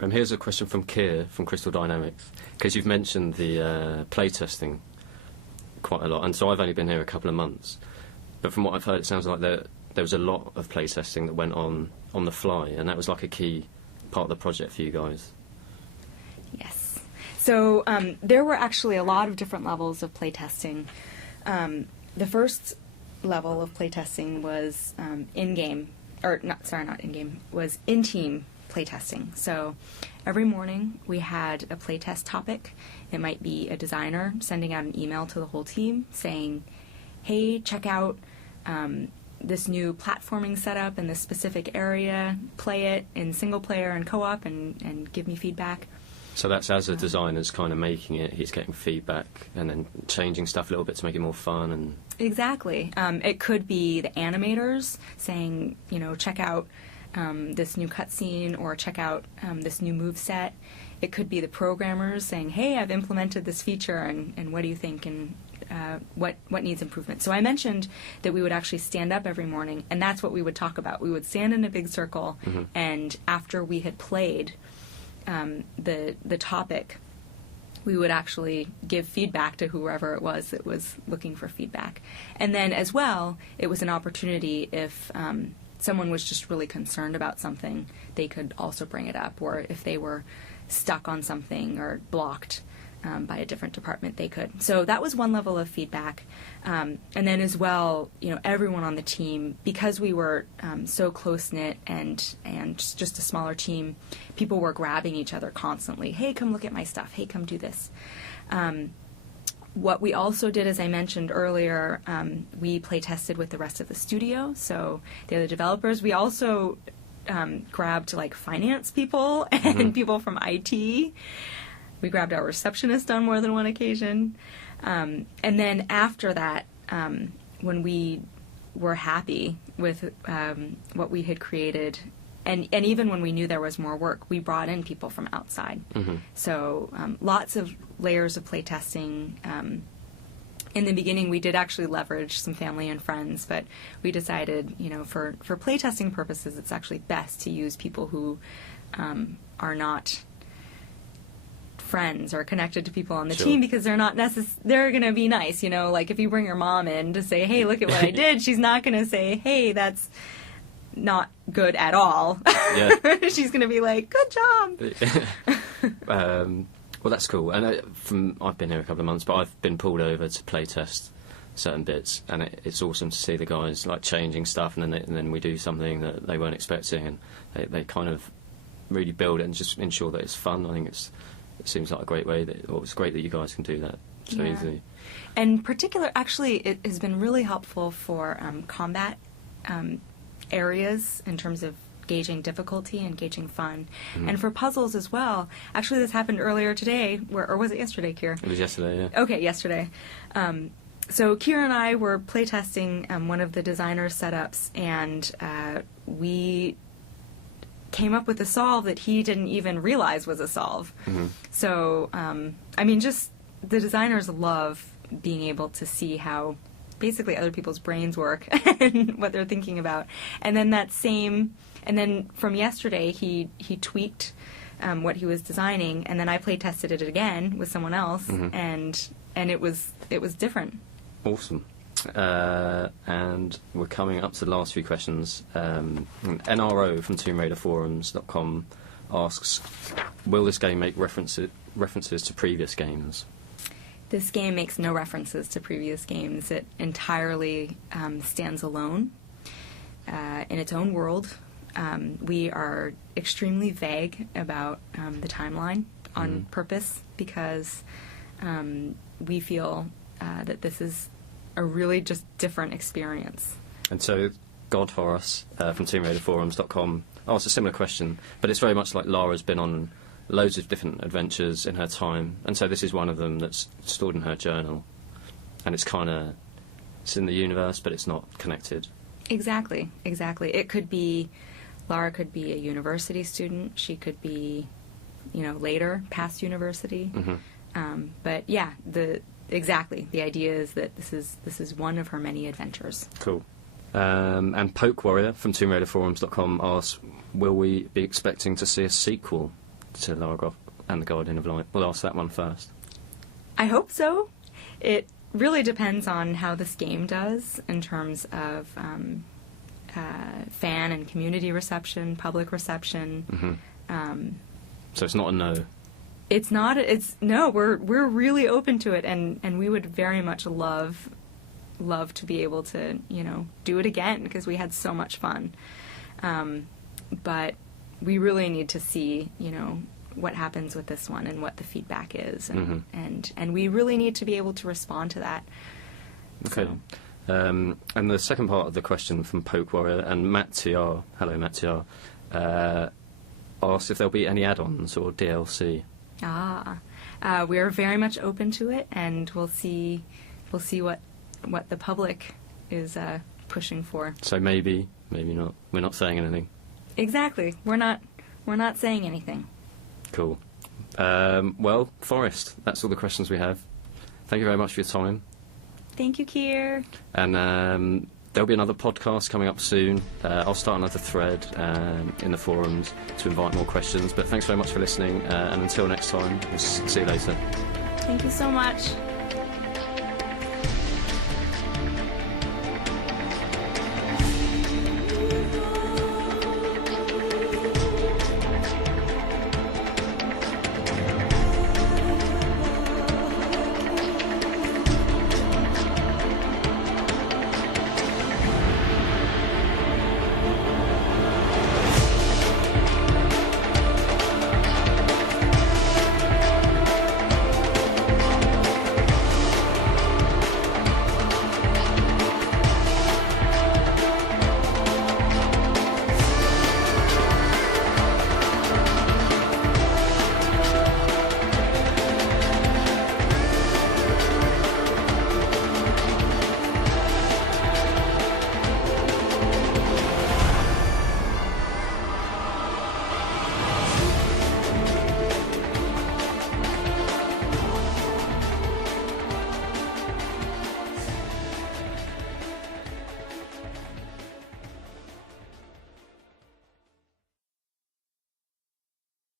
Here's a question from Keir from Crystal Dynamics, because you've mentioned the playtesting quite a lot, and so I've only been here a couple of months, but from what I've heard, it sounds like there was a lot of playtesting that went on the fly, and that was like a key part of the project for you guys. Yes. So there were actually a lot of different levels of playtesting. The first level of playtesting was in-game, or not in-game, was in-team playtesting. So every morning we had a playtest topic. It might be a designer sending out an email to the whole team saying, hey, check out this new platforming setup in this specific area, play it in single player and co-op, and give me feedback. So that's as a designer's kind of making it, he's getting feedback and then changing stuff a little bit to make it more fun. And exactly. It could be the animators saying, check out this new cutscene, or check out this new move set. It could be the programmers saying, hey, I've implemented this feature, and what do you think, and what needs improvement. So I mentioned that we would actually stand up every morning, and that's what we would talk about. We would stand in a big circle, and after we had played the topic, we would actually give feedback to whoever it was that was looking for feedback. And then as well, it was an opportunity if someone was just really concerned about something, they could also bring it up, or if they were stuck on something or blocked by a different department, they could. So that was one level of feedback. And then as well, everyone on the team, because we were so close-knit and just a smaller team, people were grabbing each other constantly. Hey, come look at my stuff. Hey, come do this. What we also did, as I mentioned earlier, we play tested with the rest of the studio, so the other developers. We also grabbed finance people and people from IT. We grabbed our receptionist on more than one occasion. And then after that, when we were happy with what we had created, and even when we knew there was more work, we brought in people from outside. So lots of layers of playtesting. In the beginning, we did actually leverage some family and friends, but we decided, for playtesting purposes, it's actually best to use people who are not friends or connected to people on the team, because they're not they're going to be nice, like if you bring your mom in to say, hey, look at what I did, she's not going to say, hey, that's not good at all. Yeah. She's going to be like, good job. Well, that's cool. And I've been here a couple of months, but I've been pulled over to play test certain bits, and it's awesome to see the guys changing stuff, and then we do something that they weren't expecting, and they kind of really build it and just ensure that it's fun. I think it seems like a great way. It's great that you guys can do that so easily. And particular, actually, it has been really helpful for combat areas in terms of gauging difficulty and gauging fun. And for puzzles as well. Actually, this happened earlier today, or was it yesterday, Keir? It was yesterday, yeah. Okay, yesterday. So Keir and I were playtesting one of the designer's setups, and we came up with a solve that he didn't even realize was a solve. So, just the designers love being able to see how basically other people's brains work and what they're thinking about. And then from yesterday, he tweaked what he was designing, and then I play tested it again with someone else, and it was different. Awesome. And we're coming up to the last few questions. NRO from TombRaiderFourms.com asks, will this game make references to previous games? This game makes no references to previous games. It entirely stands alone in its own world. We are extremely vague about the timeline on purpose, because we feel that this is a really just different experience. And so God Horace from TombRaiderFourms.com asks a similar question, but it's very much like Lara's been on loads of different adventures in her time, and so this is one of them that's stored in her journal, and it's in the universe, but it's not connected. Exactly. It could be, Lara could be a university student, she could be, later, past university, but yeah, the idea is that this is one of her many adventures. Cool. And Poke Warrior from TombRaiderFourms.com asks, will we be expecting to see a sequel to Lara Croft and the Guardian of Light? We'll ask that one first. I hope so. It really depends on how this game does in terms of fan and community reception, public reception. So it's not a no. It's not. It's no. We're really open to it, and we would very much love to be able to do it again because we had so much fun. But we really need to see what happens with this one and what the feedback is, and we really need to be able to respond to that. Okay. So. And the second part of the question from Poke Warrior and Matt TR, hello Matt TR, asked if there'll be any add-ons or DLC. We are very much open to it, and we'll see what the public is pushing for. So maybe not. We're not saying anything. Exactly. We're not saying anything. Cool. Well, Forrest, that's all the questions we have. Thank you very much for your time. Thank you, Keir. And there'll be another podcast coming up soon. I'll start another thread in the forums to invite more questions. But thanks very much for listening, and until next time, we'll see you later. Thank you so much.